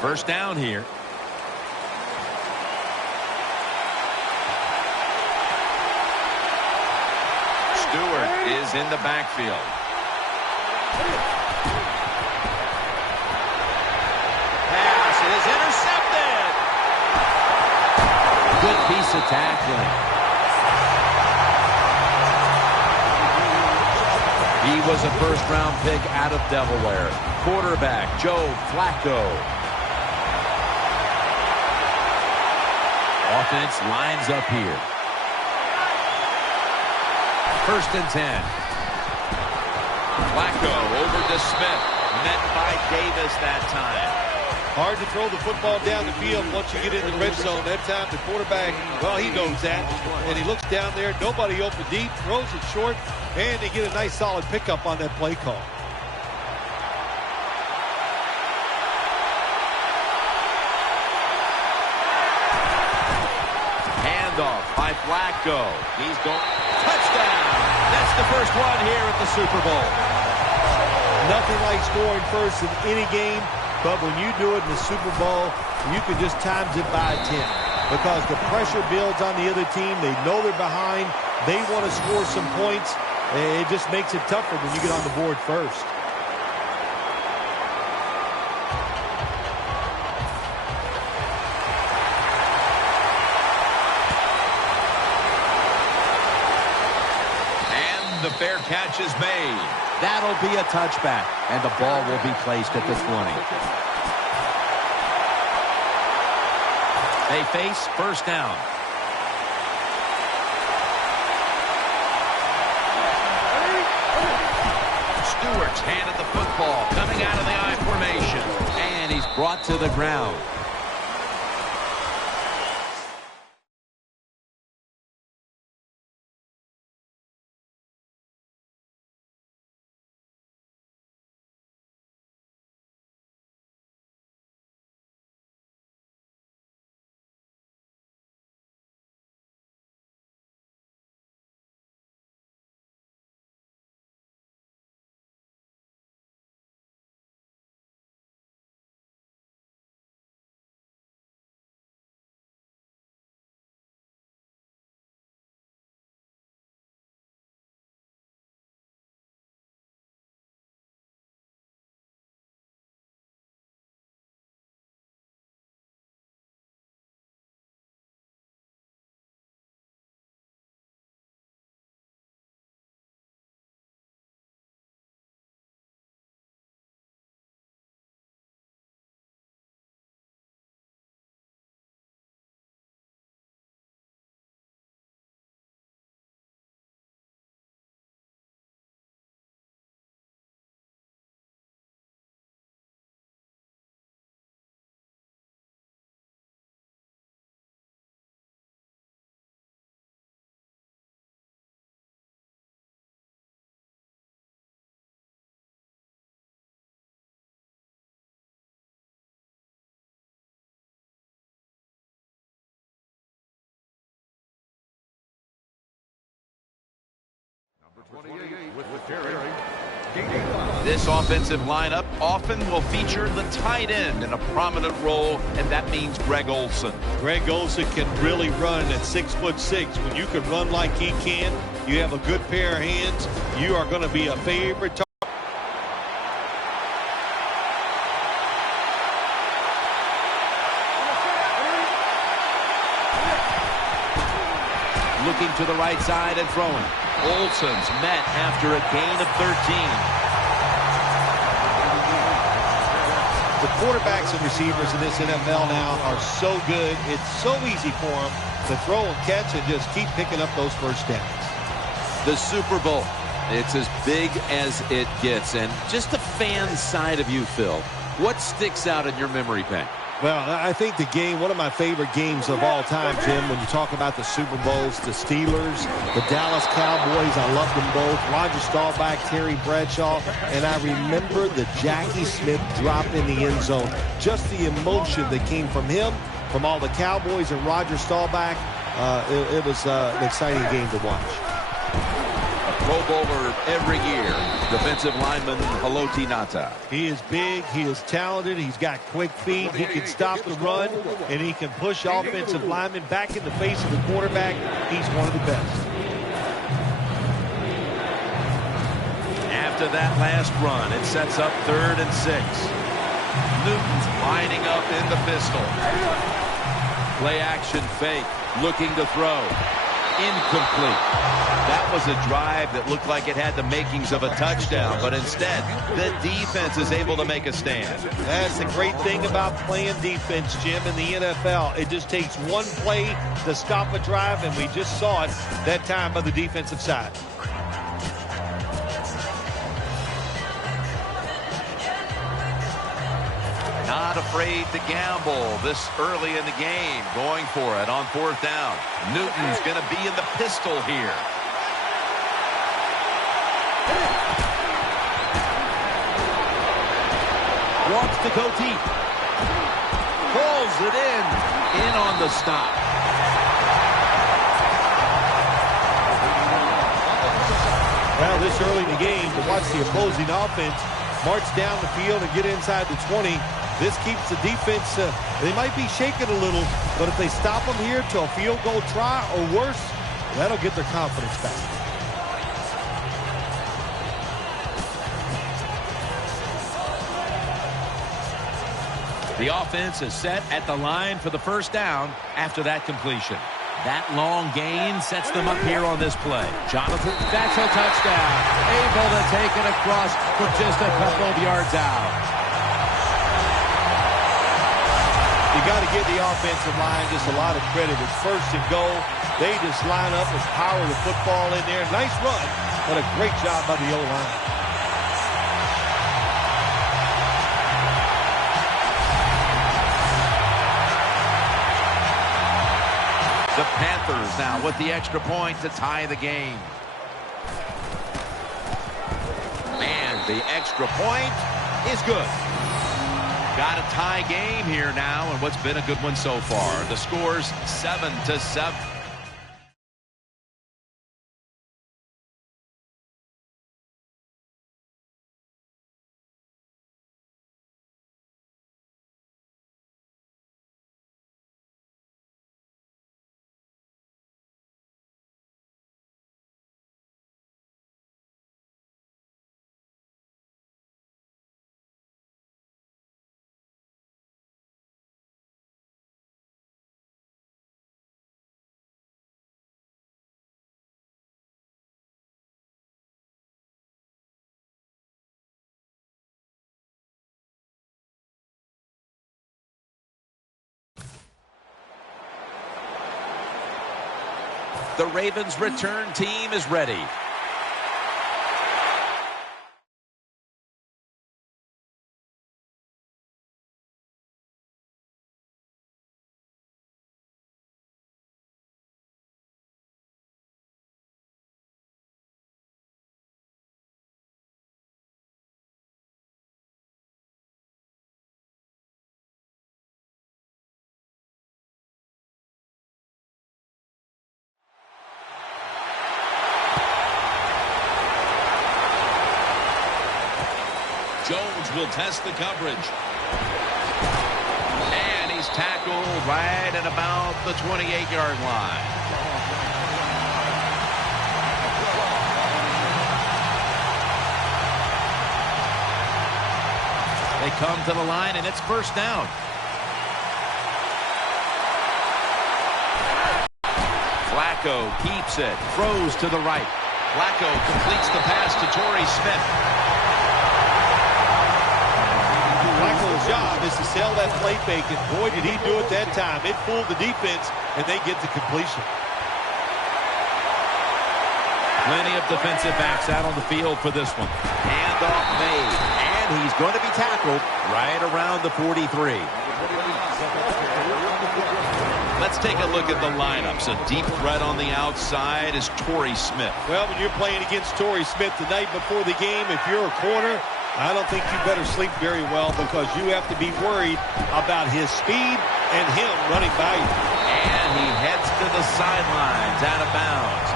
First down here. Stewart is in the backfield. Pass is intercepted. Good piece of tackling. He was a first-round pick out of Delaware. Quarterback Joe Flacco. Offense lines up here. First and 10. Flacco over to Smith. Met by Davis that time. Hard to throw the football down the field once you get in the red zone. That time the quarterback, well, he knows that. And he looks down there, nobody open deep, throws it short, and they get a nice solid pickup on that play call. Handoff by Flacco. He's going. Touchdown! That's the first one here at the Super Bowl. Nothing like scoring first in any game, but when you do it in the Super Bowl, you can just times it by 10 because the pressure builds on the other team. They know they're behind. They want to score some points. It just makes it tougher when you get on the board first. The fair catch is made. That'll be a touchback, and the ball will be placed at the 20. They face first down. Stewart's handed the football, coming out of the I formation, and he's brought to the ground. This offensive lineup often will feature the tight end in a prominent role, and that means Greg Olsen. Greg Olsen can really run at 6'6". When you can run like he can, you have a good pair of hands, you are going to be a favorite target. Looking to the right side and throwing. Olsen's met after a gain of 13. The quarterbacks and receivers in this NFL now are so good. It's so easy for them to throw and catch and just keep picking up those first downs. The Super Bowl. It's as big as it gets. And just the fan side of you, Phil, what sticks out in your memory bank? Well, I think the game, one of my favorite games of all time, Tim, when you talk about the Super Bowls, the Steelers, the Dallas Cowboys, I loved them both. Roger Staubach, Terry Bradshaw, and I remember the Jackie Smith drop in the end zone. Just the emotion that came from him, from all the Cowboys and Roger Staubach. it was an exciting game to watch. Pro Bowler every year, defensive lineman Haloti Ngata. He is big, he is talented, he's got quick feet, he can stop the run, and he can push offensive linemen back in the face of the quarterback. He's one of the best. After that last run, it sets up 3rd and 6. Newton's lining up in the pistol. Play action fake, looking to throw. Incomplete. That was a drive that looked like it had the makings of a touchdown, but instead, the defense is able to make a stand. That's the great thing about playing defense, Jim, in the NFL. It just takes one play to stop a drive, and we just saw it that time on the defensive side. Not afraid to gamble this early in the game, going for it on 4th down. Newton's going to be in the pistol here. Wants to go deep. Pulls it in on the stop. Well, this early in the game, to watch the opposing offense march down the field and get inside the 20, this keeps the defense, they might be shaking a little, but if they stop them here to a field goal try or worse, that'll get their confidence back. The offense is set at the line for the 1st down after that completion. That long gain sets them up here on this play. Jonathan, that's a touchdown. Able to take it across for just a couple of yards out. You got to give the offensive line just a lot of credit. It's 1st and goal. They just line up and power the football in there. Nice run, but a great job by the O-line. The Panthers now with the extra point to tie the game. And the extra point is good. Got a tie game here now, and what's been a good one so far. The score's 7-7. The Ravens return team is ready. Jones will test the coverage. And he's tackled right at about the 28-yard line. They come to the line, and it's 1st down. Flacco keeps it, throws to the right. Flacco completes the pass to Torrey Smith. Flacco's job is to sell that play fake, and boy, did he do it that time. It fooled the defense, and they get the completion. Plenty of defensive backs out on the field for this one. Handoff made, and he's going to be tackled right around the 43. Let's take a look at the lineups. A deep threat on the outside is Torrey Smith. Well, when you're playing against Torrey Smith the night before the game, if you're a corner, I don't think you better sleep very well, because you have to be worried about his speed and him running by you. And he heads to the sidelines out of bounds.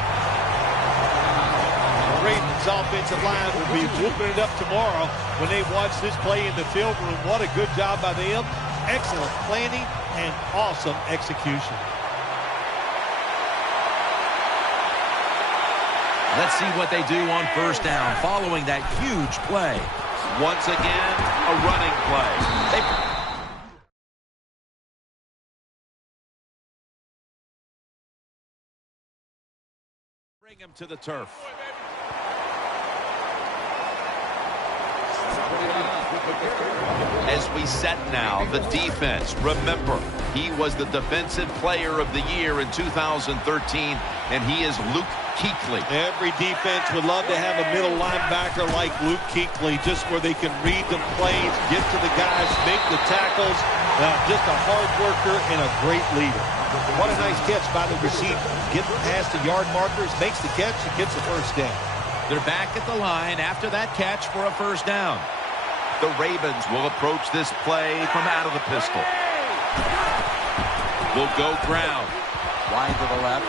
The Ravens offensive line will be whooping it up tomorrow when they watch this play in the film room. What a good job by them. Excellent planning and awesome execution. Let's see what they do on first down following that huge play. Once again, a running play. Bring him to the turf. As we set now, the defense. Remember, he was the defensive player of the year in 2013, and he is Luke Kuechly. Every defense would love to have a middle linebacker like Luke Kuechly, just where they can read the plays, get to the guys, make the tackles. Just a hard worker and a great leader. What a nice catch by the receiver. Getting past the yard markers, makes the catch, and gets the first down. They're back at the line after that catch for a first down. The Ravens will approach this play from out of the pistol. Will go ground. Wide to the left.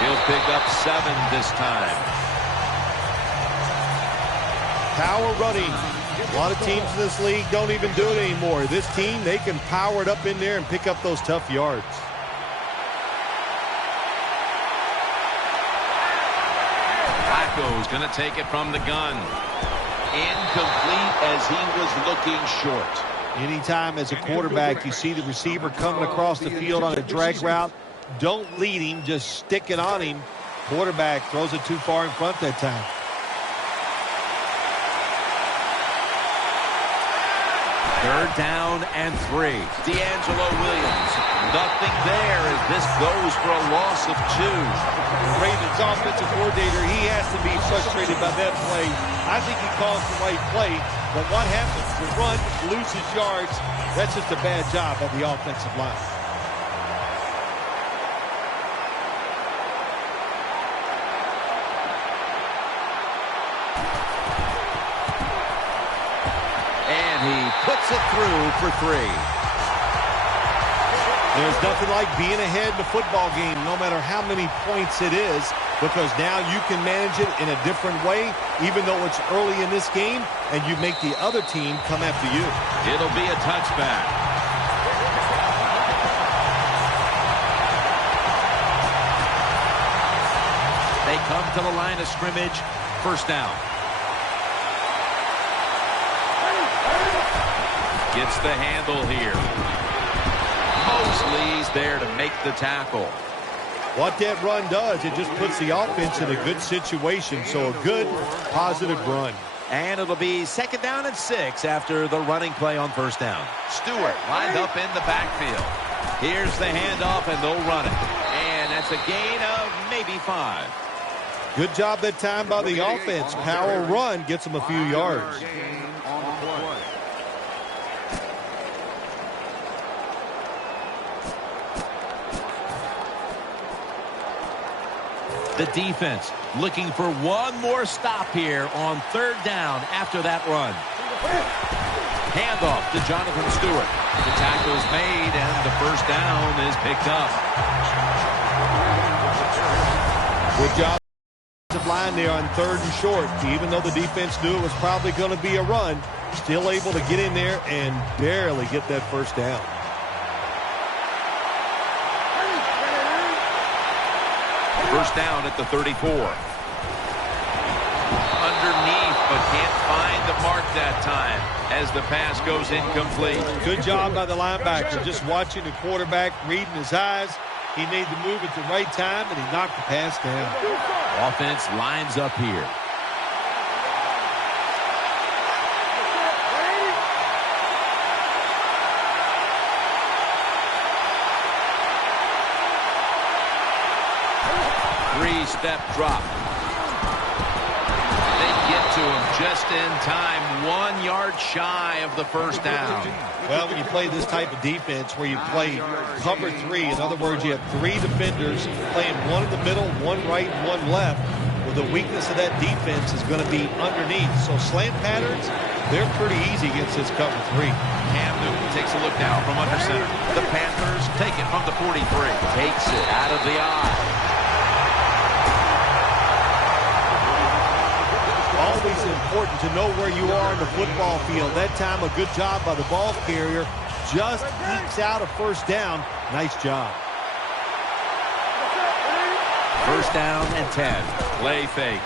He'll pick up 7 this time. Power running. A lot of teams in this league don't even do it anymore. This team, they can power it up in there and pick up those tough yards. Flacco's going to take it from the gun. Incomplete as he was looking short. Anytime as a quarterback you see the receiver coming across the field on a drag route, don't lead him, just stick it on him. Quarterback throws it too far in front that time. Third down and 3. D'Angelo Williams. Nothing there as this goes for a loss of 2. Ravens offensive coordinator, he has to be frustrated by that play. I think he calls the right play, but what happens? The run loses yards. That's just a bad job by the offensive line. He puts it through for 3. There's nothing like being ahead in a football game, no matter how many points it is, because now you can manage it in a different way, even though it's early in this game, and you make the other team come after you. It'll be a touchback. They come to the line of scrimmage. First down. Gets the handle here. Mosley's there to make the tackle. What that run does, it just puts the offense in a good situation. So a good, positive run. And it'll be second down and 6 after the running play on first down. Stewart lined up in the backfield. Here's the handoff, and they'll run it. And that's a gain of maybe 5. Good job that time by the offense. Power run gets them a few yards. The defense looking for one more stop here on third down after that run. Handoff to Jonathan Stewart. The tackle's made, and the first down is picked up. Good job. Line there on 3rd and short. Even though the defense knew it was probably going to be a run, still able to get in there and barely get that first down. First down at the 34. Underneath, but can't find the mark that time as the pass goes incomplete. Good job by the linebacker. Just watching the quarterback, reading his eyes. He made the move at the right time, and he knocked the pass down. Offense lines up here. Three-step drop. They get to him just in time. 1 yard shy of the first down. Well, when you play this type of defense where you play cover 3, in other words, you have 3 defenders playing one in the middle, one right, and one left. Well, the weakness of that defense is going to be underneath. So slant patterns, They're pretty easy against this cover 3. Cam Newton takes a look now from under center. The Panthers take it from the 43. Takes it out of the eye. Always important to know where you are in the football field. That time, a good job by the ball carrier. Just ekes out a first down. Nice job. First down and 10. Play fake.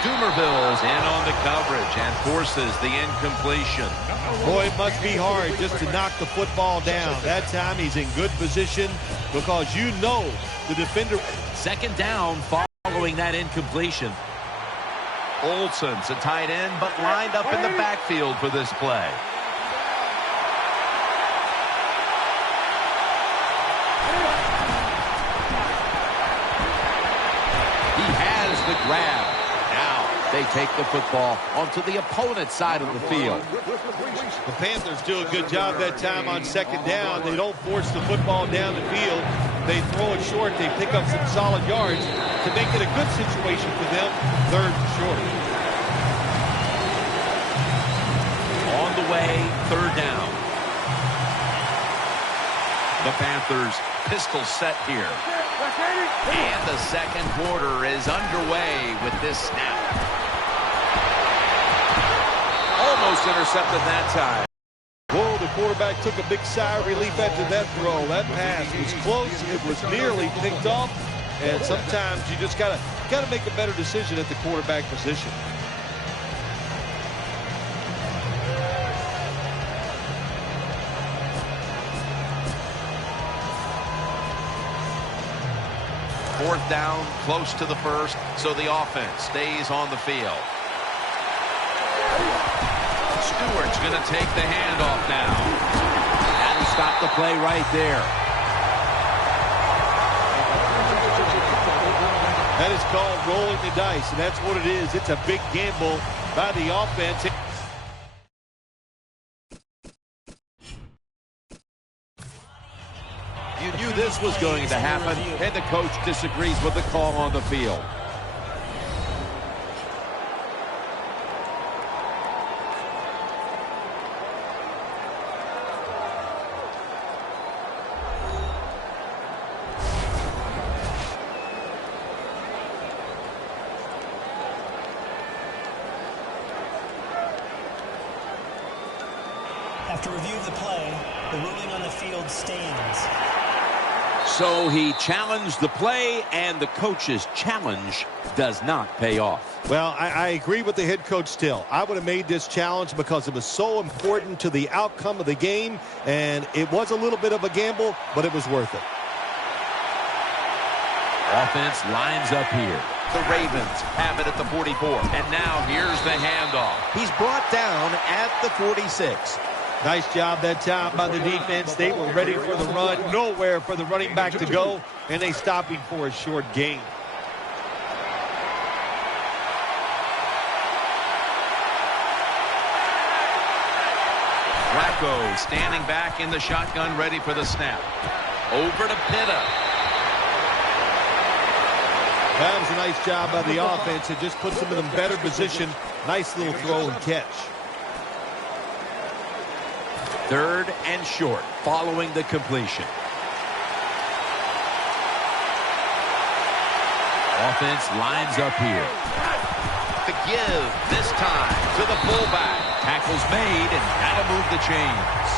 Dumerville's in on the coverage and forces the incompletion. Boy, it must be hard just to knock the football down. That time he's in good position because you know the defender. Second down following that incompletion. Olsen's a tight end, but lined up in the backfield for this play. He has the grab. Now they take the football onto the opponent's side of the field. The Panthers do a good job that time on second down. They don't force the football down the field. They throw it short. They pick up some solid yards to make it a good situation for them. Third and short. On the way, third down. The Panthers pistol set here. And the second quarter is underway with this snap. Almost intercepted that time. Whoa, the quarterback took a big sigh of relief after that throw. That pass was close. It was nearly picked off. And sometimes you just gotta make a better decision at the quarterback position. Fourth down, close to the first, so the offense stays on the field. Stewart's going to take the handoff now. And stop the play right there. That is called rolling the dice, and that's what it is. It's a big gamble by the offense. You knew this was going to happen, and the coach disagrees with the call on the field. After review of the play, the ruling on the field stands. So he challenged the play, and the coach's challenge does not pay off. Well, I agree with the head coach still. I would have made this challenge because it was so important to the outcome of the game, and it was a little bit of a gamble, but it was worth it. Offense lines up here. The Ravens have it at the 44, and now here's the handoff. He's brought down at the 46. Nice job that time by the defense. They were ready for the run. Nowhere for the running back to go, and they stopped him for a short gain. Flacco standing back in the shotgun, ready for the snap. Over to Pitta. That was a nice job by the offense. It just puts them in a better position. Nice little throw and catch. Third and short, following the completion. Offense lines up here. The give this time to the fullback. Tackle's made, and that'll move the chains.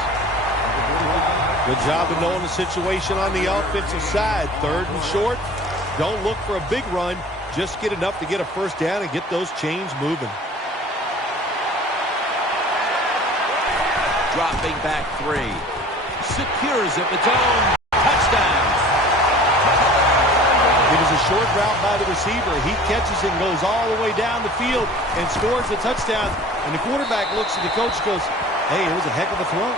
Good job of knowing the situation on the offensive side. Third and short. Don't look for a big run. Just get enough to get a first down and get those chains moving. Dropping back three. Secures it with zone. Touchdown. It was a short route by the receiver. He catches it and goes all the way down the field and scores the touchdown. And the quarterback looks at the coach and goes, hey, it was a heck of a throw.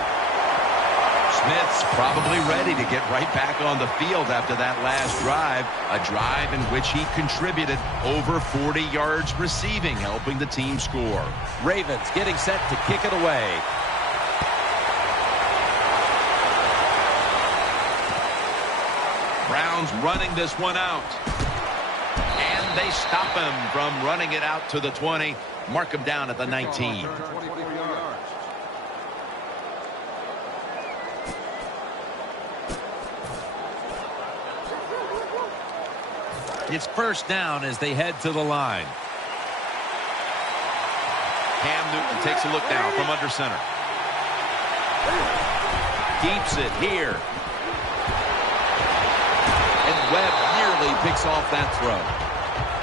Smith's probably ready to get right back on the field after that last drive. A drive in which he contributed over 40 yards receiving, helping the team score. Ravens getting set to kick it away. Browns running this one out. And they stop him from running it out to the 20. Mark him down at the 19. It's first down as they head to the line. Cam Newton takes a look now from under center. Keeps it here. And Webb nearly picks off that throw.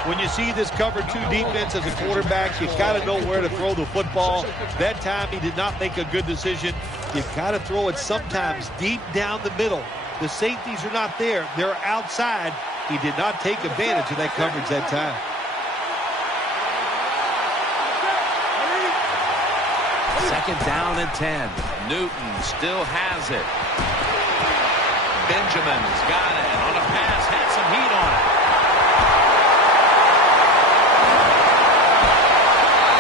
When you see this cover 2 defense as a quarterback, you got to know where to throw the football. That time he did not make a good decision. You've got to throw it sometimes deep down the middle. The safeties are not there. They're outside. He did not take advantage of that coverage that time. Second down and 10. Newton still has it. Benjamin's got it. On a pass, had some heat on it.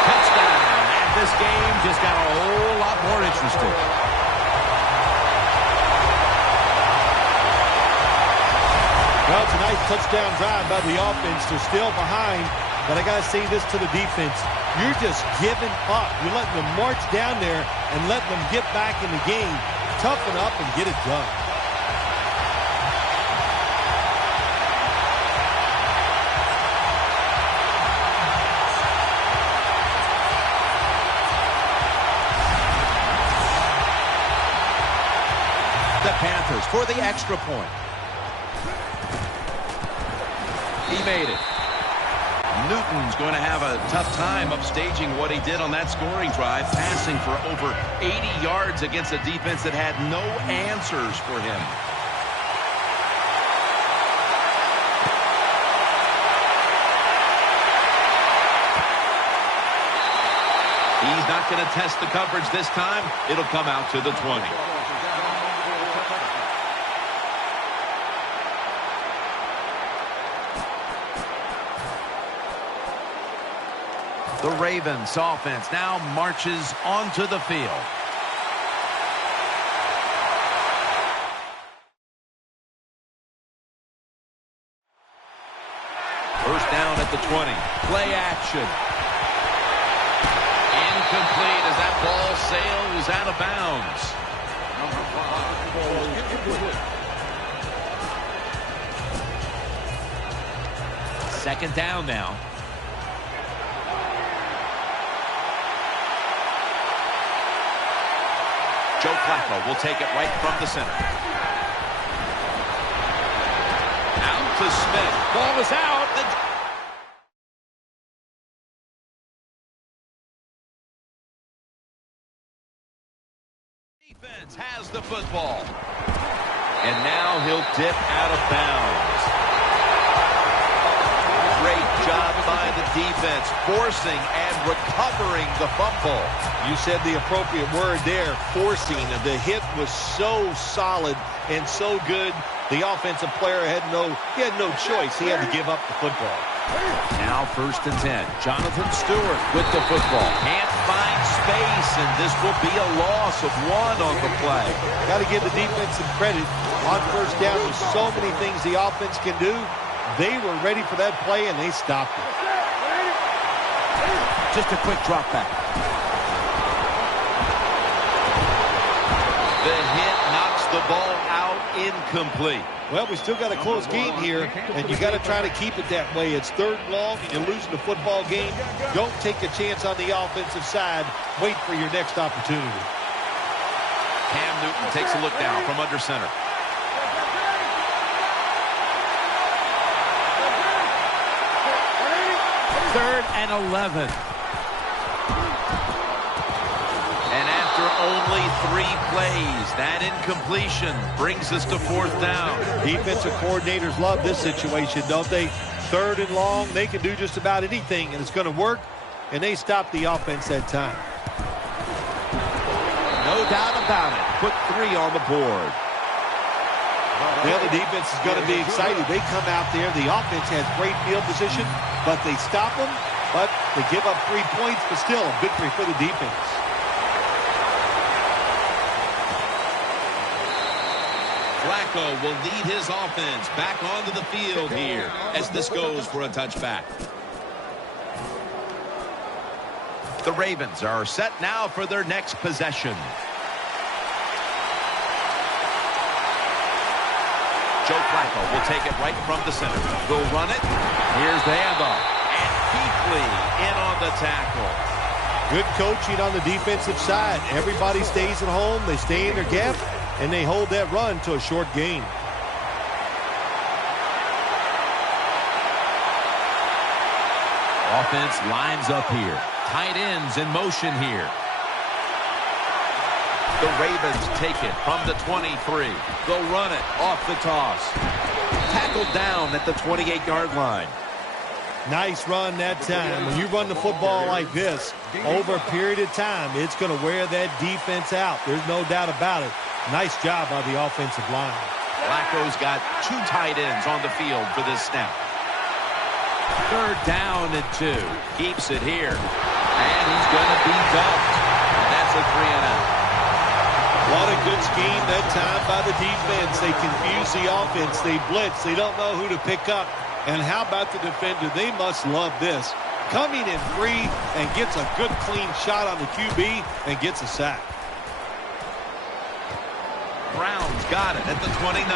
Touchdown. And this game just got a whole lot more interesting. Well, it's a nice touchdown drive by the offense. They're still behind, but I got to say this to the defense. You're just giving up. You're letting them march down there and letting them get back in the game. Toughen up and get it done. The Panthers for the extra point. He made it. Newton's going to have a tough time upstaging what he did on that scoring drive, passing for over 80 yards against a defense that had no answers for him. He's not going to test the coverage this time. It'll come out to the 20. The Ravens offense now marches onto the field. First down at the 20. Play action. Incomplete as that ball sails out of bounds. Second down now. Joe Flacco will take it right from the center. Out to Smith. Ball is out. The defense has the football. And now he'll dip out of bounds. Great job by the defense, forcing and recovering the fumble. You said the appropriate word there, forcing. The hit was so solid and so good. The offensive player had no choice. He had to give up the football. Now first and 10. Jonathan Stewart with the football. Can't find space, and this will be a loss of 1 on the play. Got to give the defense some credit. On first down, there's so many things the offense can do. They were ready for that play, and they stopped it. Just a quick drop back. The hit knocks the ball out, incomplete. Well, we still got a close game here, and you got to try to keep it that way. It's third and long, and you're losing the football game. Don't take a chance on the offensive side. Wait for your next opportunity. Cam Newton takes a look down from under center. Third and 11. And after only 3 plays, that incompletion brings us to fourth down. Defensive coordinators love this situation, don't they? Third and long, they can do just about anything, and it's going to work, and they stop the offense that time. No doubt about it. Put 3 on the board. Well, the defense is going to be excited. They come out there. The offense has great field position, but they stop them. But they give up 3 points, but still a victory for the defense. Flacco will lead his offense back onto the field here as this goes for a touchback. The Ravens are set now for their next possession. Joe Flacco will take it right from the center. They'll run it. Here's the handoff. And Kuechly in on the tackle. Good coaching on the defensive side. Everybody stays at home. They stay in their gap, and they hold that run to a short gain. Offense lines up here. Tight ends in motion here. The Ravens take it from the 23. They'll run it off the toss. Tackled down at the 28-yard line. Nice run that time. When you run the football like this, over a period of time, it's going to wear that defense out. There's no doubt about it. Nice job by the offensive line. Flacco's got 2 tight ends on the field for this snap. 3rd down and 2. Keeps it here. And he's going to be dumped. And that's a 3-and-out. What a good scheme that time by the defense. They confuse the offense. They blitz. They don't know who to pick up. And how about the defender? They must love this. Coming in free and gets a good clean shot on the QB and gets a sack. Brown's got it at the 29.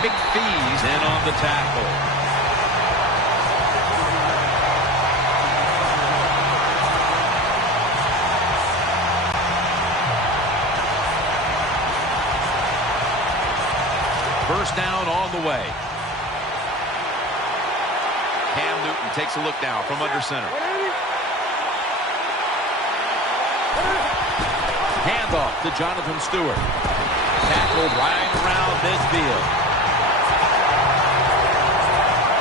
McPhee's in on the tackle. First down on the way. Cam Newton takes a look now from under center. Handoff to Jonathan Stewart. Tackled right around midfield.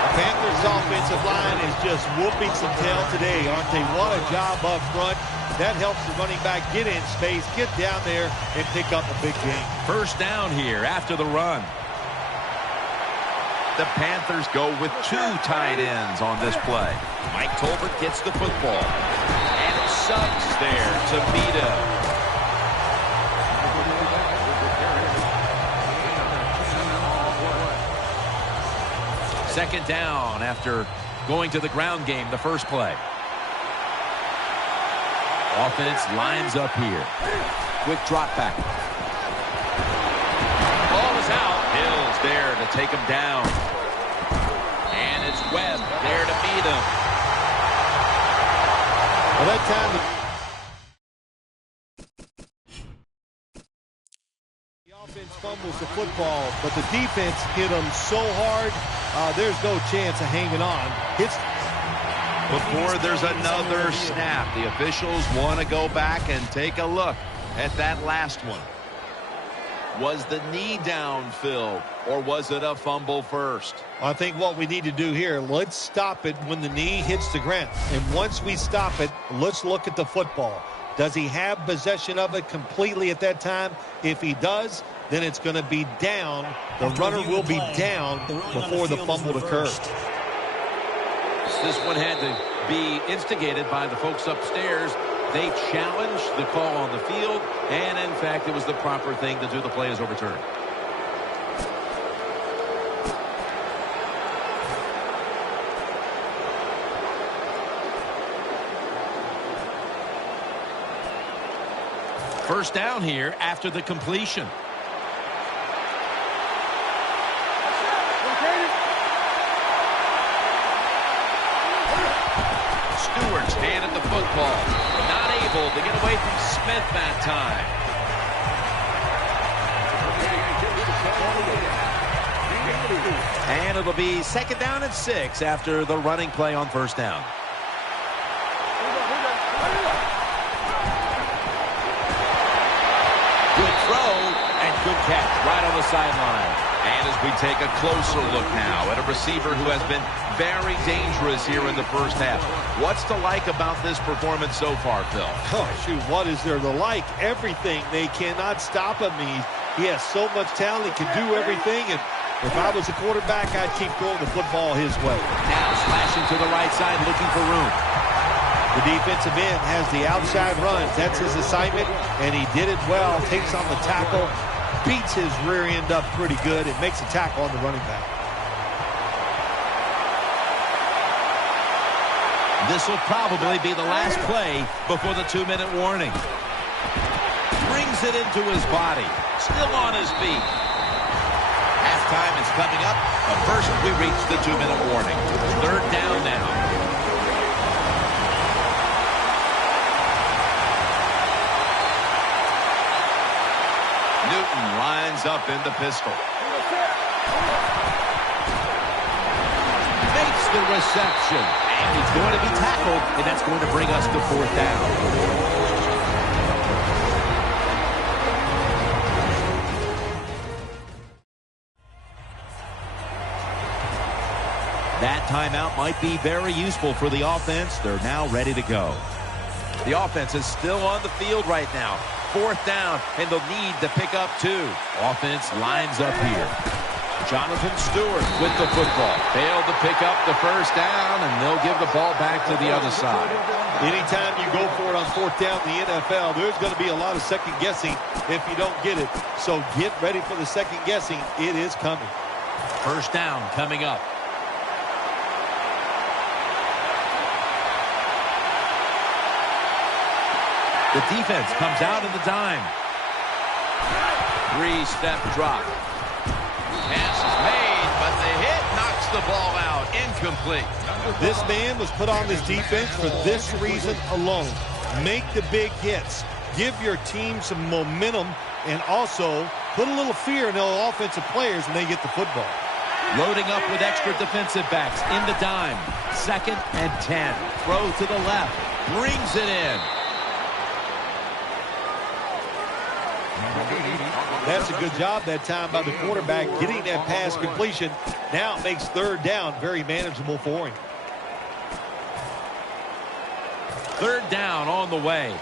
The Panthers' offensive line is just whooping some tail today, aren't they? What a job up front. That helps the running back get in space, get down there, and pick up a big gain. First down here after the run. The Panthers go with 2 tight ends on this play. Mike Tolbert gets the football. And it's Suggs there to meet him. Second down after going to the ground game the first play. Offense lines up here. Quick drop back. Ball is out. Hill's there to take him down. And it's Webb there to meet him. Well, that time the offense fumbles the football, but the defense hit them so hard, there's no chance of hanging on. Before there's another snap, the officials want to go back and take a look at that last one. Was the knee down, Phil, or was it a fumble first? I think what we need to do here, let's stop it when the knee hits the ground. And once we stop it, let's look at the football. Does he have possession of it completely at that time? If he does, then it's going to be down. The runner will be down before the fumble occurs. This one had to be instigated by the folks upstairs. They challenged the call on the field, and in fact, it was the proper thing to do. The play is overturned. First down here after the completion. Stewart's hand at the football. Not able to get away from Smith that time. And it'll be 2nd down and 6 after the running play on first down. Good throw and good catch right on the sideline. And as we take a closer look now at a receiver who has been very dangerous here in the first half. What's to like about this performance so far, Phil? Oh, shoot, what is there to like? Everything. They cannot stop him. He has so much talent. He can do everything. And if I was a quarterback, I'd keep throwing the football his way. Now slashing to the right side, looking for room. The defensive end has the outside runs. That's his assignment, and he did it well. Takes on the tackle, beats his rear end up pretty good, and makes a tackle on the running back. This will probably be the last play before the 2-minute warning. Brings it into his body. Still on his feet. Halftime is coming up, but first we reach the 2-minute warning. 3rd down now. Newton lines up in the pistol. Makes the reception. And he's going to be tackled, and that's going to bring us to 4th down. That timeout might be very useful for the offense. They're now ready to go. The offense is still on the field right now. 4th down, and they'll need to pick up 2. Offense lines up here. Jonathan Stewart with the football. Failed to pick up the 1st down, and they'll give the ball back to the other side. Anytime you go for it on 4th down in the NFL, there's going to be a lot of second guessing if you don't get it. So get ready for the second guessing. It is coming. 1st down coming up. The defense comes out in the dime. 3-step drop. Pass is made, but the hit knocks the ball out. Incomplete. This man was put on this defense for this reason alone. Make the big hits. Give your team some momentum, and also put a little fear in the offensive players when they get the football. Loading up with extra defensive backs in the dime. 2nd and 10. Throw to the left. Brings it in. That's a good job that time by the quarterback getting that pass completion. Now it makes 3rd down very manageable for him. 3rd down on the way.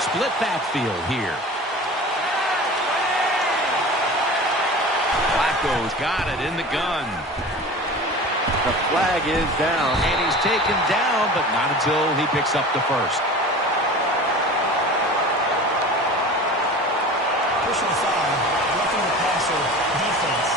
Split backfield here. Flacco's got it in the gun. The flag is down, and he's taken down, but not until he picks up the 1st. Personal foul, roughing the passer, defense.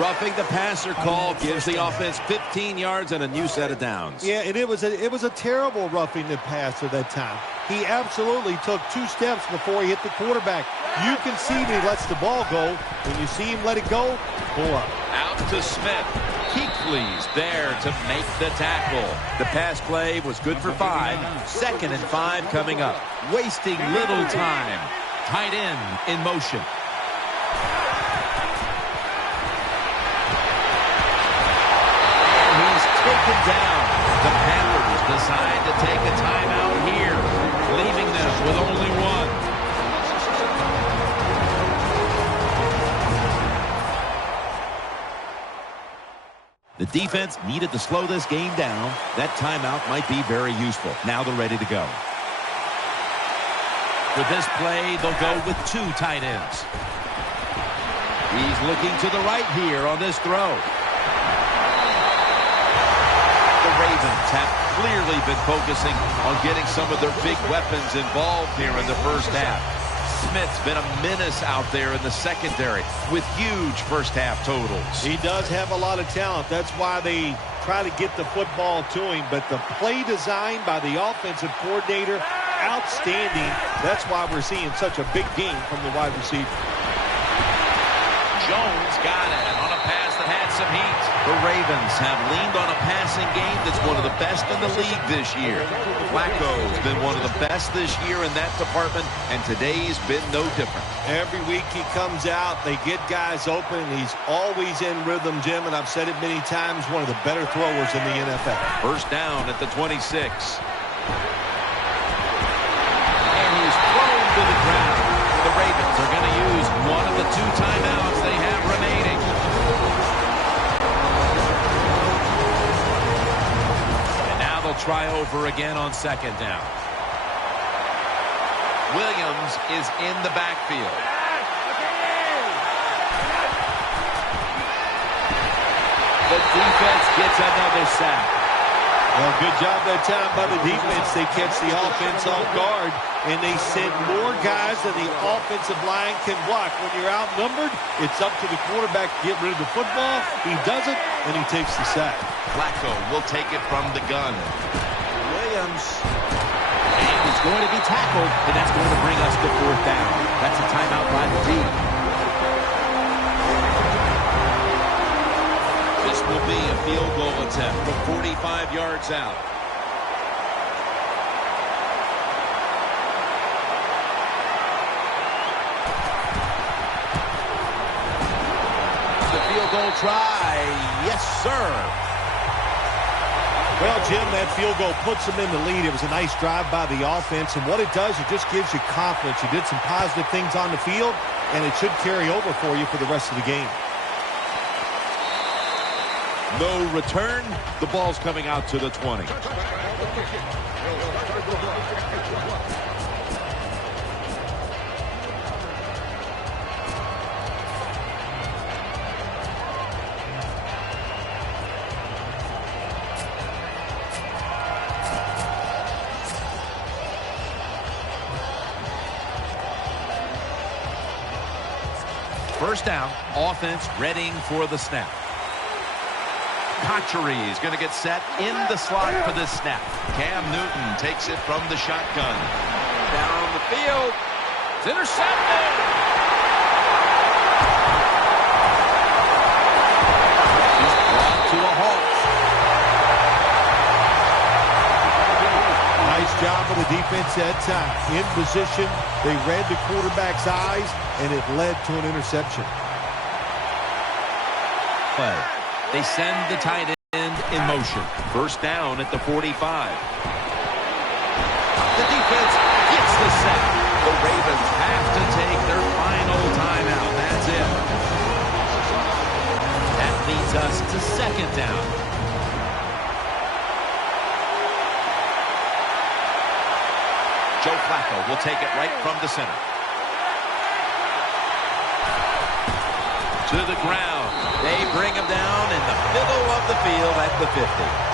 Roughing the passer call gives the offense 15 yards and a new set of downs. Yeah, and it was a terrible roughing the passer that time. He absolutely took 2 steps before he hit the quarterback. You can see that he lets the ball go. When you see him let it go, pull up. Out to Smith. Keekly's there to make the tackle. The pass play was good for 5. 2nd and 5 coming up. Wasting little time. Tight end in motion. And he's taken down. The Panthers decide to take a timeout here, leaving them with only 1. The defense needed to slow this game down. That timeout might be very useful. Now they're ready to go. For this play, they'll go with 2 tight ends. He's looking to the right here on this throw. The Ravens have clearly been focusing on getting some of their big weapons involved here in the 1st half. Smith's been a menace out there in the secondary with huge 1st half totals. He does have a lot of talent. That's why they try to get the football to him. But the play design by the offensive coordinator, outstanding. That's why we're seeing such a big game from the wide receiver. Jones got it on a pass that had some heat. The Ravens have leaned on a passing game that's one of the best in the league this year. Flacco's been one of the best this year in that department, and today's been no different. Every week he comes out, they get guys open. He's always in rhythm, Jim, and I've said it many times, one of the better throwers in the NFL. 1st down at the 26. And he's thrown to the ground. The Ravens are going to use one of the 2 timeouts they have remaining. And now they'll try over again on 2nd down. Williams is in the backfield. The defense gets another sack. Well, good job that time by the defense. They catch the offense off guard, and they send more guys than the offensive line can block. When you're outnumbered, it's up to the quarterback to get rid of the football. He does it, and he takes the sack. Flacco will take it from the gun. Williams. And he's going to be tackled, and that's going to bring us to fourth down. That's a timeout by the D. This will be a field goal attempt from 45 yards out. The field goal try. Yes, sir. Well, Jim, that field goal puts them in the lead. It was a nice drive by the offense, and what it does, it just gives you confidence. You did some positive things on the field, and it should carry over for you for the rest of the game. No return. The ball's coming out to the 20. First down, offense readying for the snap. Conchery is going to get set in the slot for this snap. Cam Newton takes it from the shotgun. Down the field. It's intercepted. He's brought to a halt. Nice job of the defense that time. In position, they read the quarterback's eyes, and it led to an interception. Play. They send the tight end in motion. First down at the 45. The defense gets the sack. The Ravens have to take their final timeout. That's it. That leads us to second down. Joe Flacco will take it right from the center. To the ground. They bring him down in the middle of the field at the 50.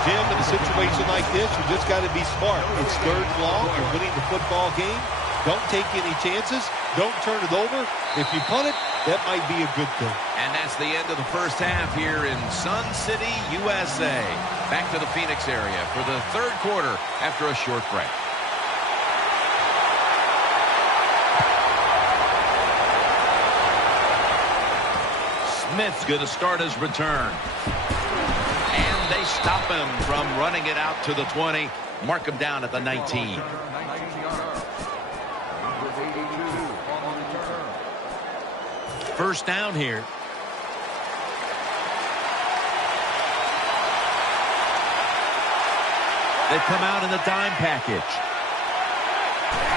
Jim, in a situation like this, you just got to be smart. It's third and long. You're winning the football game. Don't take any chances. Don't turn it over. If you punt it, that might be a good thing. And that's the end of the first half here in Sun City, USA. Back to the Phoenix area for the third quarter after a short break. Smith's going to start his return. And they stop him from running it out to the 20. Mark him down at the 19. First down here. They come out in the dime package.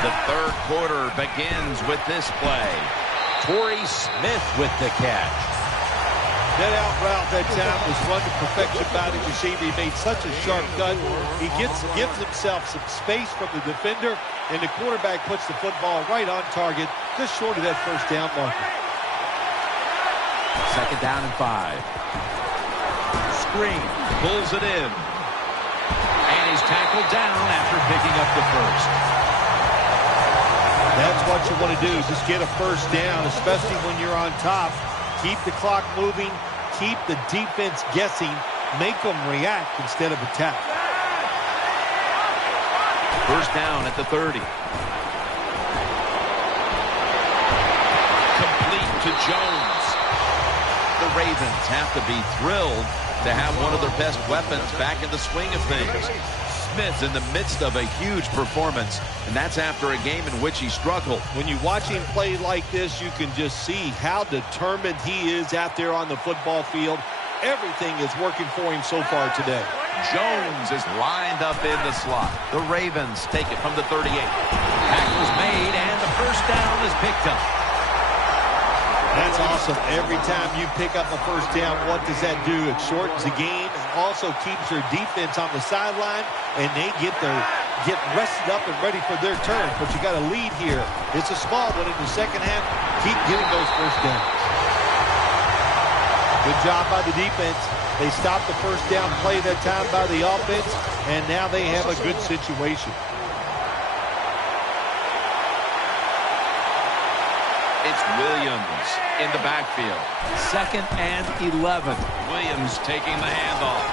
The third quarter begins with this play. Torrey Smith with the catch. That out route that time was run to perfection by the receiver. He made such a sharp cut. He gives himself some space from the defender, and the quarterback puts the football right on target, just short of that first down marker. Second down and 5. Screen. Pulls it in. And he's tackled down after picking up the first. That's what you want to do. Just get a first down, especially when you're on top. Keep the clock moving. Keep the defense guessing. Make them react instead of attack. First down at the 30. Complete to Jones. The Ravens have to be thrilled to have one of their best weapons back in the swing of things. Smith's in the midst of a huge performance, and that's after a game in which he struggled. When you watch him play like this, you can just see how determined he is out there on the football field. Everything is working for him so far today. Jones is lined up in the slot. The Ravens take it from the 38. Tackle's made, and the first down is picked up. That's awesome. Every time you pick up a first down, what does that do? It shortens the game and also keeps their defense on the sideline, and they get rested up and ready for their turn. But you got a lead here. It's a small one in the second half. Keep getting those first downs. Good job by the defense. They stopped the first down play that time by the offense, and now they have a good situation. It's Williams in the backfield. 2nd and 11. Williams taking the handoff.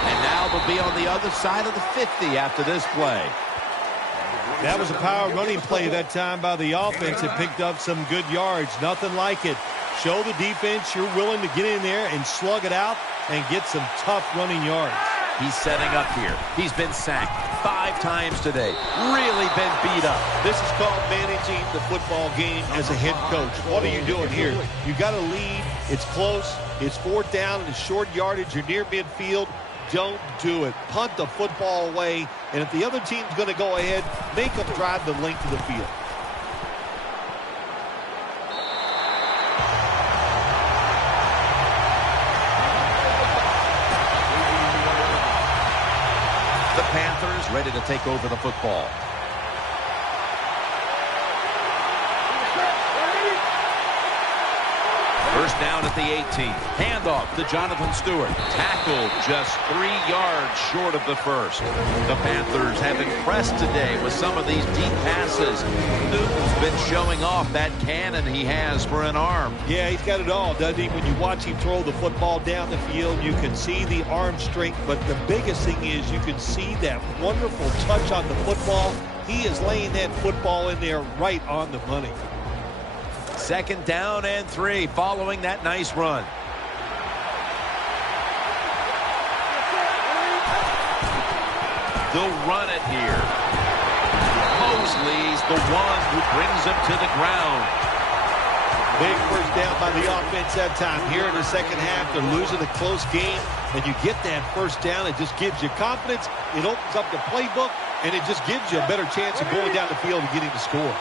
And now they'll be on the other side of the 50 after this play. That was a power running play that time by the offense. It picked up some good yards. Nothing like it. Show the defense you're willing to get in there and slug it out and get some tough running yards. He's setting up here. He's been sacked 5 times today. Really been beat up. This is called managing the football game as a head coach. What are you doing here? You got a lead. It's close. It's 4th down and short yardage. You're near midfield. Don't do it. Punt the football away. And if the other team's going to go ahead, make them drive the length of the field. The Panthers ready to take over the football. First down at the 18. Handoff to Jonathan Stewart. Tackled just 3 yards short of the first. The Panthers have impressed today with some of these deep passes. Newton's been showing off that cannon he has for an arm. Yeah, he's got it all, doesn't he? When you watch him throw the football down the field, you can see the arm strength. But the biggest thing is you can see that wonderful touch on the football. He is laying that football in there right on the money. 2nd down and 3 following that nice run. They'll run it here. Mosley's the one who brings him to the ground. Big first down by the offense that time. Here in the second half, they're losing a close game, and you get that first down. It just gives you confidence. It opens up the playbook, and it just gives you a better chance of going down the field and getting the score.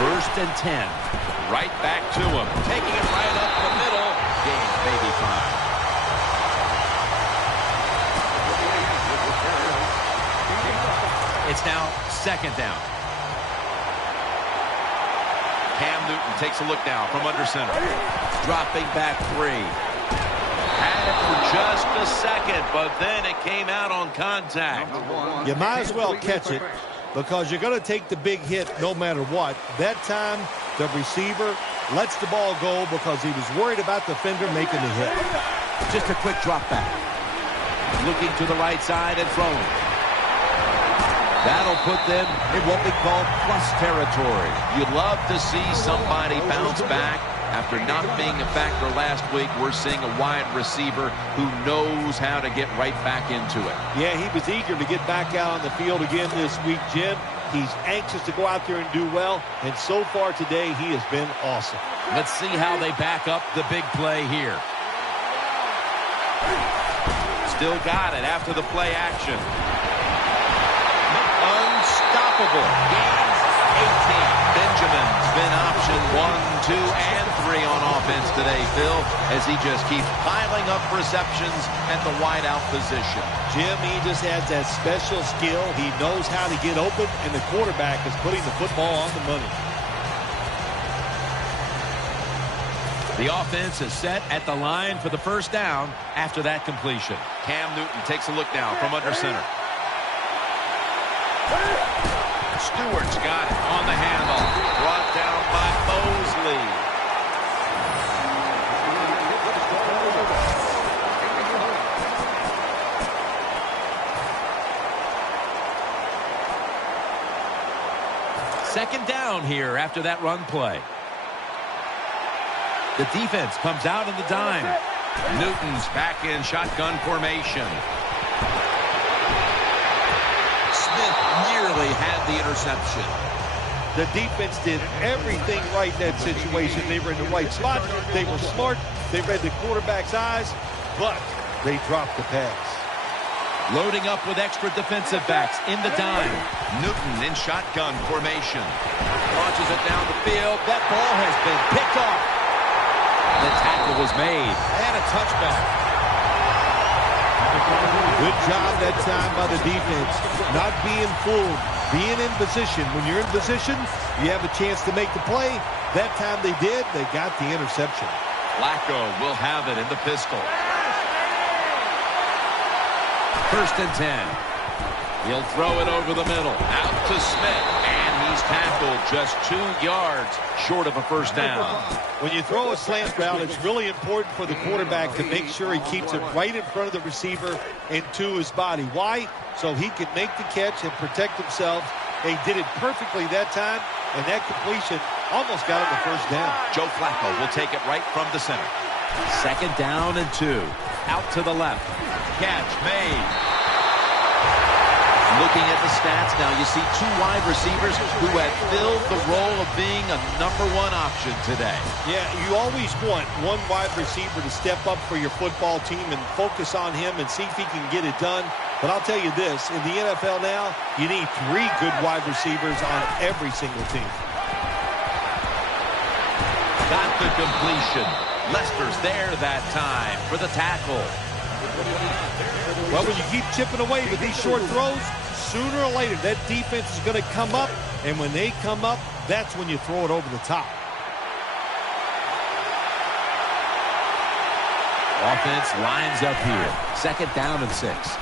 1st and 10. Right back to him. Taking it right up the middle. Gain maybe 5. It's now 2nd down. Cam Newton takes a look down from under center. Dropping back 3. Had it for just a second, but then it came out on contact. You might as well catch it, because you're going to take the big hit no matter what. That time, the receiver lets the ball go because he was worried about the defender making the hit. Just a quick drop back. Looking to the right side and throwing. That'll put them in what we call plus territory. You'd love to see somebody bounce back. After not being a factor last week, we're seeing a wide receiver who knows how to get right back into it. Yeah, he was eager to get back out on the field again this week, Jim. He's anxious to go out there and do well, and so far today, he has been awesome. Let's see how they back up the big play here. Still got it after the play action. Unstoppable. Gains 18. Benjamin's been option 1, 2, and 3 on offense today, Phil, as he just keeps piling up receptions at the wideout position. Jim, he just has that special skill. He knows how to get open, and the quarterback is putting the football on the money. The offense is set at the line for the first down after that completion. Cam Newton takes a look now from under center. Stewart's got it on the handoff. Brought down by Mosley. Second down here after that run play. The defense comes out in the dime. Newton's back in shotgun formation. Nearly had the interception. The defense did everything right in that situation. They were in the right spot. They were smart. They read the quarterback's eyes, but they dropped the pass. Loading up with extra defensive backs in the dime. Newton in shotgun formation. Launches it down the field. That ball has been picked off. The tackle was made. And a touchback. Good job that time by the defense. Not being fooled. Being in position. When you're in position, you have a chance to make the play. That time they did, they got the interception. Flacco will have it in the pistol. 1st and 10. He'll throw it over the middle. Out to Smith. And he's tackled just 2 yards short of a first down. When you throw a slant route, it's really important for the quarterback to make sure he keeps it right in front of the receiver and to his body. Why? So he can make the catch and protect himself. They did it perfectly that time, and that completion almost got him the first down. Joe Flacco will take it right from the center. 2nd down and 2. Out to the left. Catch made. Looking at the stats now, you see 2 wide receivers who have filled the role of being a #1 option today. Yeah, you always want one wide receiver to step up for your football team and focus on him and see if he can get it done. But I'll tell you this, in the NFL now, you need 3 good wide receivers on every single team. Got the completion. Lester's there that time for the tackle. Well, when you keep chipping away with these short throws, sooner or later that defense is going to come up, and when they come up, that's when you throw it over the top. Offense lines up here. 2nd down and 6.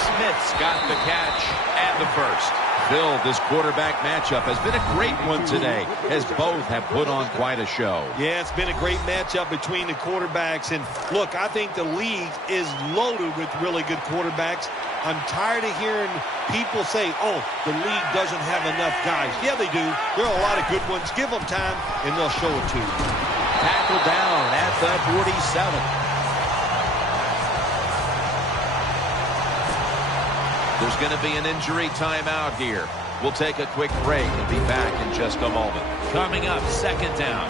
Smith's got the catch and the first. Phil, this quarterback matchup has been a great one today, as both have put on quite a show. Yeah, it's been a great matchup between the quarterbacks. And look, I think the league is loaded with really good quarterbacks. I'm tired of hearing people say, oh, the league doesn't have enough guys. Yeah, they do. There are a lot of good ones. Give them time, and they'll show it to you. Tackle down at the 47. There's going to be an injury timeout here. We'll take a quick break and be back in just a moment. Coming up, 2nd down.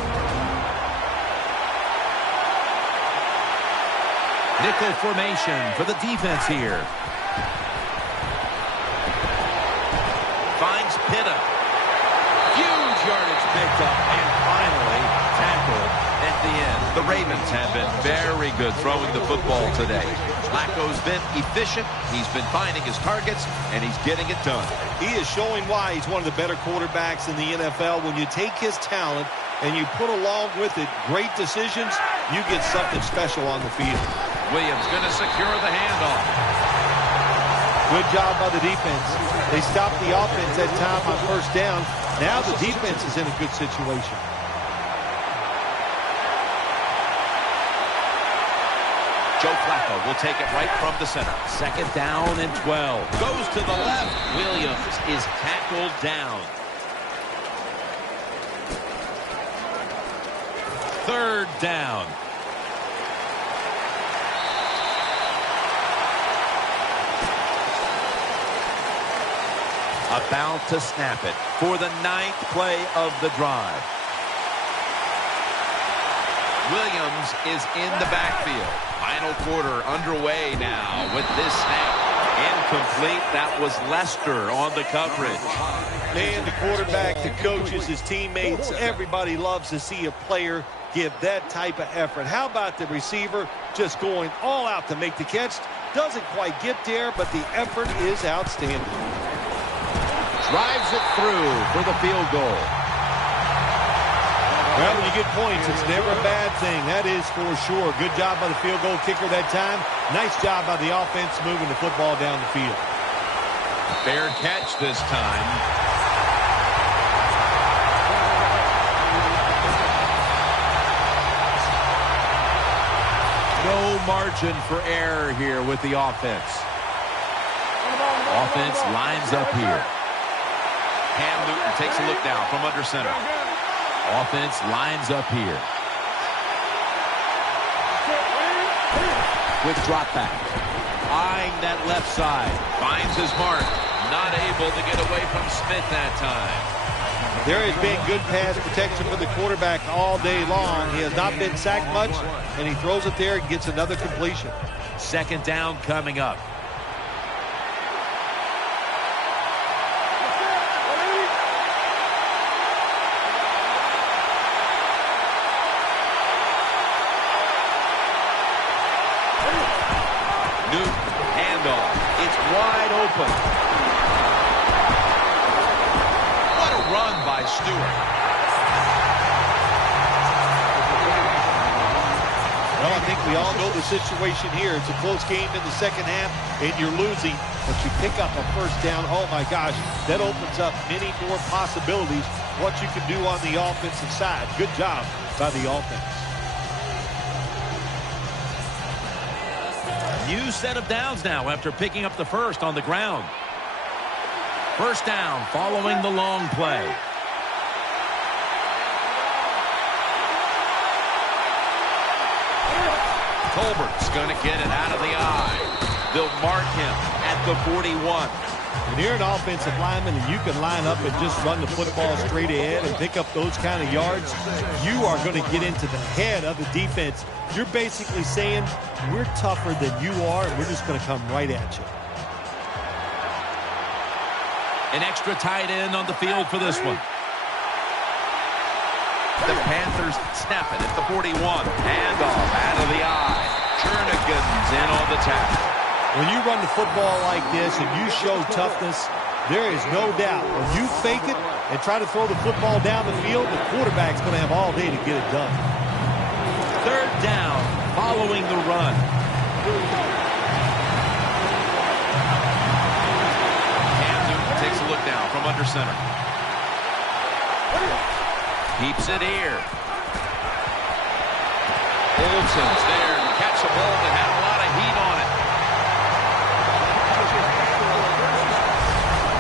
Nickel formation for the defense here. Finds Pitta. Huge yardage picked up and finally tackled at the end. The Ravens have been very good throwing the football today. Flacco's been efficient. He's been finding his targets, and he's getting it done. He is showing why he's one of the better quarterbacks in the NFL. When you take his talent and you put along with it great decisions, you get something special on the field. Williams going to secure the handoff. Good job by the defense. They stopped the offense that time on 1st down. Now the defense is in a good situation. Joe Flacco will take it right from the center. 2nd down and 12. Goes to the left. Williams is tackled down. 3rd down. About to snap it for the 9th play of the drive. Williams is in the backfield. Final quarter underway now with this snap. Incomplete. That was Lester on the coverage. Man, the quarterback, the coaches, his teammates, everybody loves to see a player give that type of effort. How about the receiver just going all out to make the catch? Doesn't quite get there, but the effort is outstanding. Drives it through for the field goal. Well, when you get points, it's never a bad thing. That is for sure. Good job by the field goal kicker that time. Nice job by the offense moving the football down the field. Fair catch this time. No margin for error here with the offense. Offense lines up here. Cam Newton takes a look now from under center. Offense lines up here. Quick drop back. Eyeing that left side. Finds his mark. Not able to get away from Smith that time. There has been good pass protection for the quarterback all day long. He has not been sacked much, and he throws it there and gets another completion. 2nd down coming up. Newton, handoff. It's wide open. Stewart. Well, I think we all know the situation here. It's a close game in the second half, and you're losing, but you pick up a first down. Oh, my gosh, that opens up many more possibilities, what you can do on the offensive side. Good job by the offense. New set of downs now after picking up the first on the ground. First down following the long play. Colbert's going to get it out of the eye. They'll mark him at the 41. When you're an offensive lineman and you can line up and just run the football straight ahead and pick up those kind of yards, you are going to get into the head of the defense. You're basically saying, we're tougher than you are, and we're just going to come right at you. An extra tight end on the field for this one. The Panthers snap it at the 41. Handoff out of the eye. Jernigan's in on the tackle. When you run the football like this and you show toughness, there is no doubt when you fake it and try to throw the football down the field, the quarterback's going to have all day to get it done. Third down following the run. Cam Newton takes a look down from under center. Keeps it here. Olsen's there to catch a ball that had a lot of heat on it.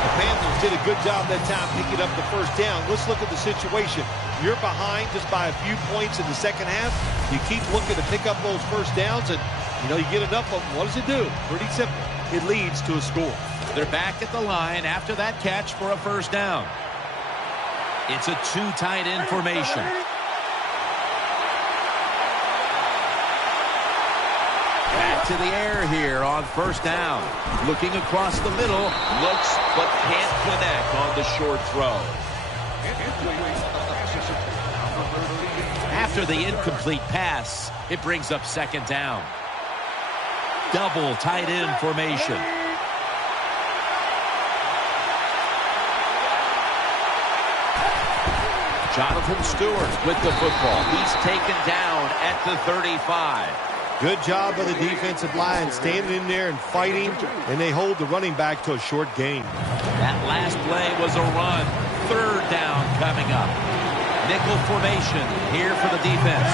The Panthers did a good job that time picking up the first down. Let's look at the situation. You're behind just by a few points in the second half. You keep looking to pick up those first downs, and you get enough of them. What does it do? Pretty simple. It leads to a score. They're back at the line after that catch for a first down. It's a two tight end formation. Back to the air here on first down. Looking across the middle. Looks but can't connect on the short throw. After the incomplete pass, it brings up second down. Double tight end formation. Jonathan Stewart with the football. He's taken down at the 35. Good job by the defensive line standing in there and fighting, and they hold the running back to a short gain. That last play was a run. Third down coming up. Nickel formation here for the defense.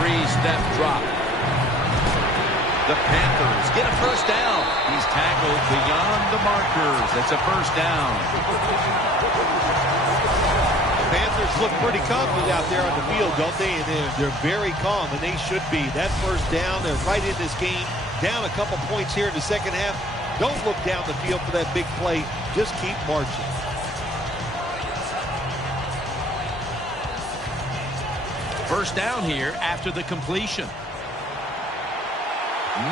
Three-step drop. The Panthers get a first down. He's tackled beyond the markers. That's a first down. The Panthers look pretty confident out there on the field, don't they? And they're very calm, and they should be. That first down, they're right in this game. Down a couple points here in the second half. Don't look down the field for that big play. Just keep marching. First down here after the completion.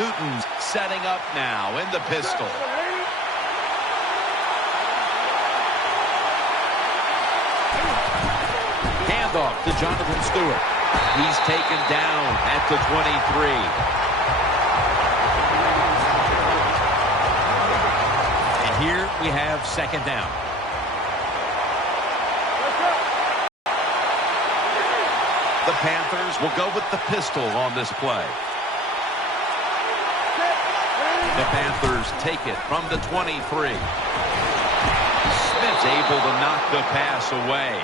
Newton's setting up now in the pistol. Handoff to Jonathan Stewart. He's taken down at the 23. And here we have second down. The Panthers will go with the pistol on this play. The Panthers take it from the 23. Smith's able to knock the pass away.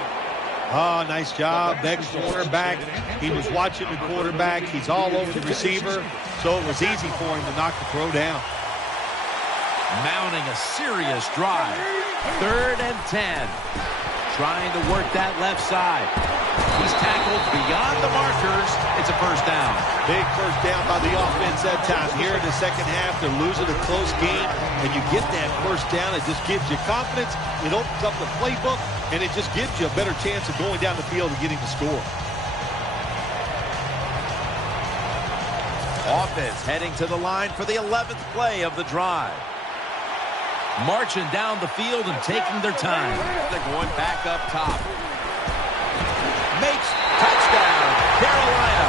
Oh, nice job. Next cornerback. He was watching the quarterback. He's all over the receiver, so it was easy for him to knock the throw down. Mounting a serious drive. 3rd and 10. Trying to work that left side. He's tackled beyond the markers. It's a first down. Big first down by the offense that time. Here in the second half, they're losing a close game, and you get that first down. It just gives you confidence. It opens up the playbook, and it just gives you a better chance of going down the field and getting the score. Offense heading to the line for the 11th play of the drive. Marching down the field and taking their time. They're going back up top. Makes touchdown, Carolina.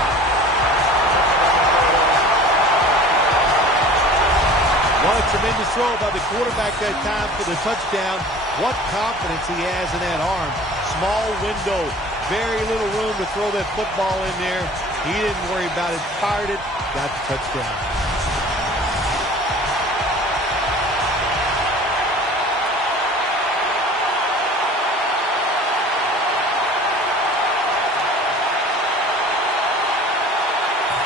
Well, a tremendous throw by the quarterback that time for the touchdown. What confidence he has in that arm. Small window, very little room to throw that football in there. He didn't worry about it, fired it, got the touchdown.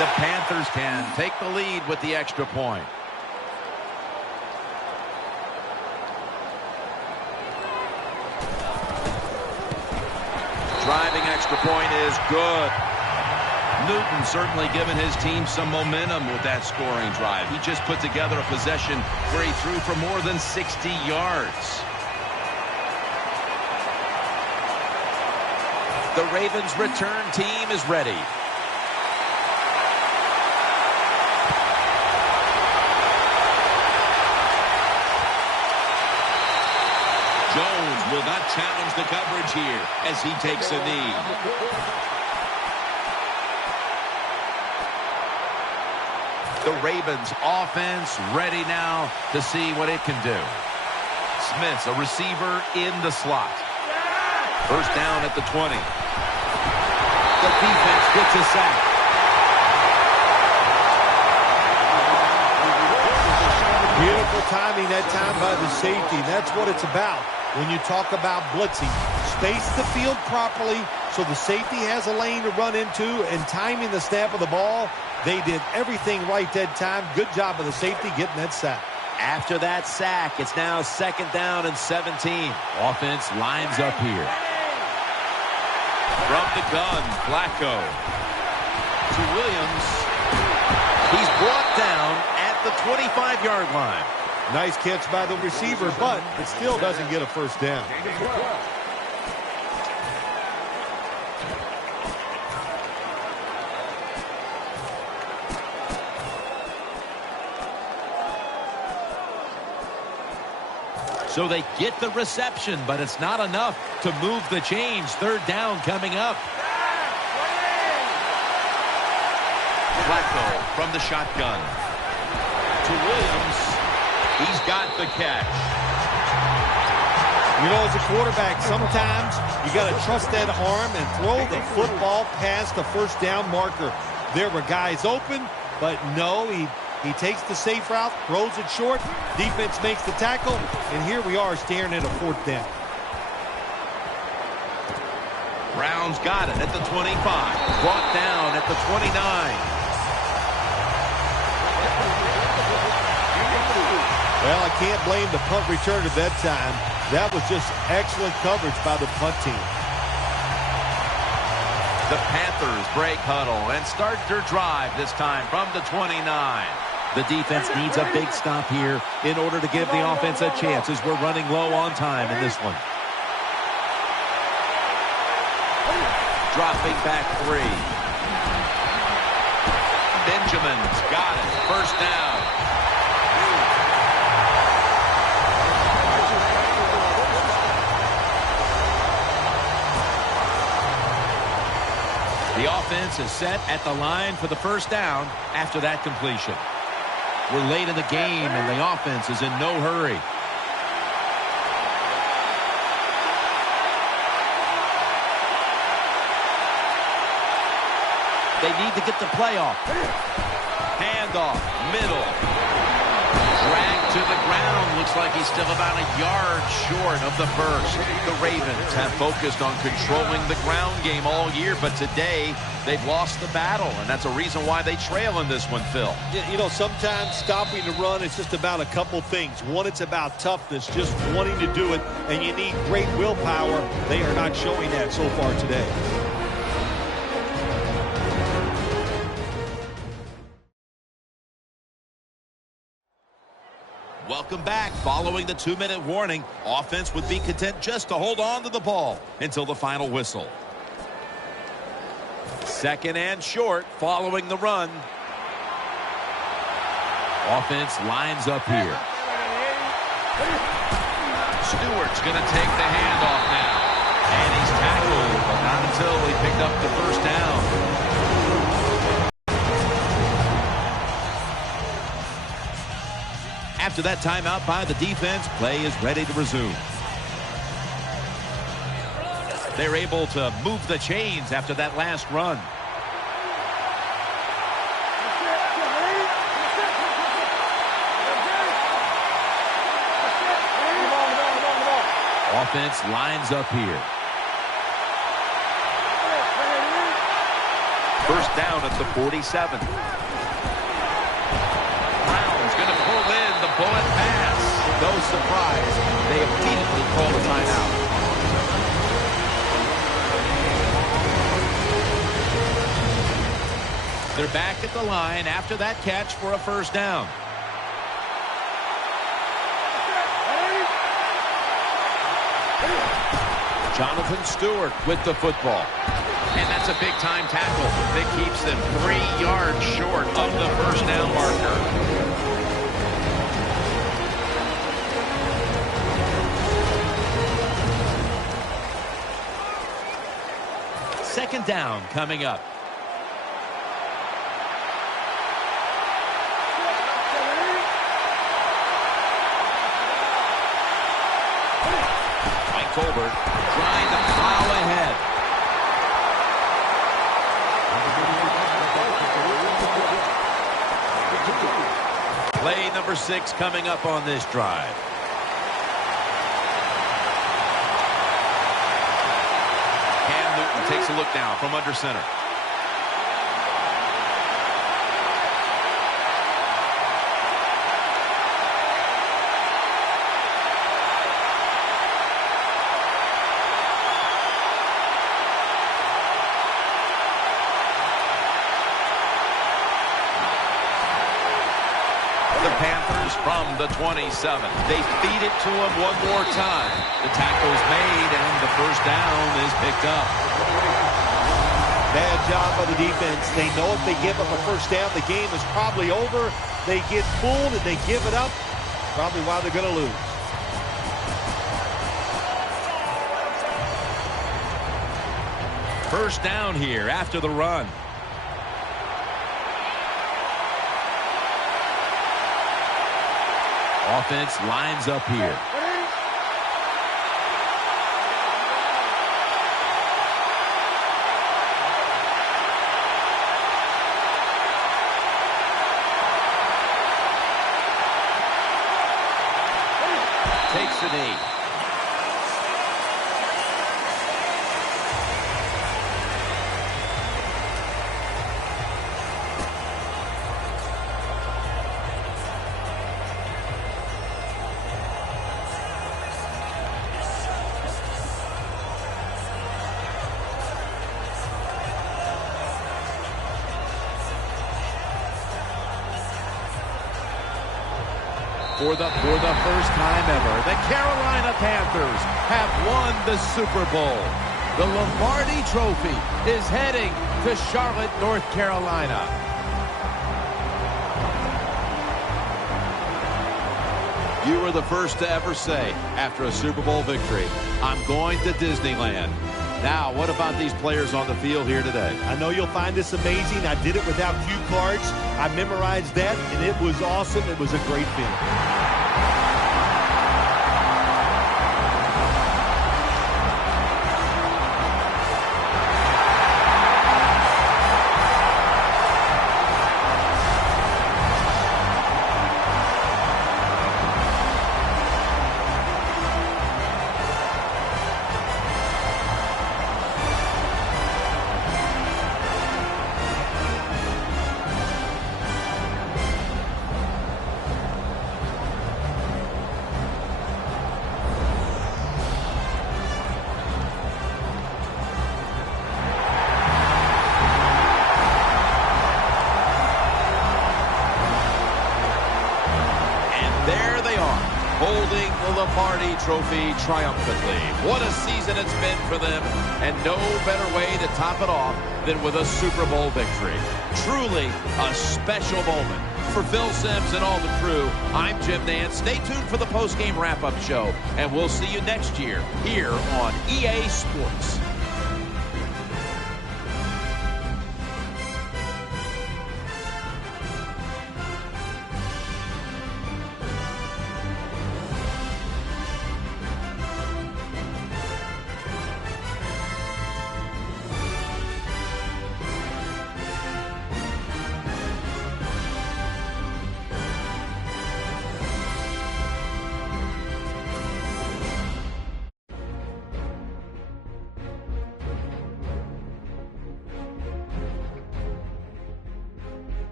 The Panthers can take the lead with the extra point. Driving extra point is good. Newton certainly given his team some momentum with that scoring drive. He just put together a possession where he threw for more than 60 yards. The Ravens' return team is ready. Jones will not challenge the coverage here as he takes a knee. The Ravens offense ready now to see what it can do. Smith's a receiver in the slot. First down at the 20. The defense gets a sack. Beautiful timing that time by the safety. That's what it's about when you talk about blitzing. Space the field properly so the safety has a lane to run into, and timing the snap of the ball. They did everything right that time. Good job of the safety getting that sack. After that sack, it's now second down and 17. Offense lines up here. From the gun, Flacco to Williams. He's brought down at the 25-yard line. Nice catch by the receiver, but it still doesn't get a first down. So they get the reception, but it's not enough to move the chains. Third down coming up. Flacco from the shotgun to Williams. He's got the catch. You know, as a quarterback, sometimes you got to trust that arm and throw the football past the first down marker. There were guys open, but no, he takes the safe route, throws it short, defense makes the tackle, and here we are staring at a fourth down. Brown's got it at the 25, brought down at the 29. Well, I can't blame the punt return at that time. That was just excellent coverage by the punt team. The Panthers break huddle and start their drive this time from the 29. The defense needs a big stop here in order to give the offense a chance as we're running low on time in this one. Dropping back 3. Benjamin's got it. First down. The offense is set at the line for the first down after that completion. We're late in the game, and the offense is in no hurry. They need to get the play off. Handoff, middle. Dragged to the ground. Looks like he's still about a yard short of the first. The Ravens have focused on controlling the ground game all year, but today they've lost the battle, and that's a reason why they trail in this one, Phil. You know, sometimes stopping the run is just about a couple things. One, it's about toughness, just wanting to do it, and you need great willpower. They are not showing that so far today. Welcome back. Following the 2-minute warning, offense would be content just to hold on to the ball until the final whistle. Second and short following the run. Offense lines up here. Stewart's going to take the handoff now. And he's tackled, but not until he picked up the first down. After that timeout by the defense, play is ready to resume. They're able to move the chains after that last run. Offense lines up here. First down at the 47. Brown's going to pull in the bullet pass. No surprise, they immediately call a timeout. They're back at the line after that catch for a first down. Jonathan Stewart with the football. And that's a big-time tackle that keeps them 3 yards short of the first down marker. Second down coming up. Colbert trying to plow ahead. Play number 6 coming up on this drive. Cam Newton takes a look now from under center. Panthers from the 27. They feed it to him one more time. The tackle's made, and the first down is picked up. Bad job by the defense. They know if they give up a first down, the game is probably over. They get fooled and they give it up. Probably why they're going to lose. First down here after the run. Offense lines up here. Takes the knee. For the first time ever, the Carolina Panthers have won the Super Bowl. The Lombardi Trophy is heading to Charlotte, North Carolina. You were the first to ever say, after a Super Bowl victory, I'm going to Disneyland. Now, what about these players on the field here today? I know you'll find this amazing. I did it without cue cards. I memorized that, and it was awesome. It was a great feeling. Holding the Lombardi Trophy triumphantly. What a season it's been for them, and no better way to top it off than with a Super Bowl victory. Truly a special moment. For Phil Simms and all the crew, I'm Jim Nance. Stay tuned for the post-game wrap-up show, and we'll see you next year here on EA Sports.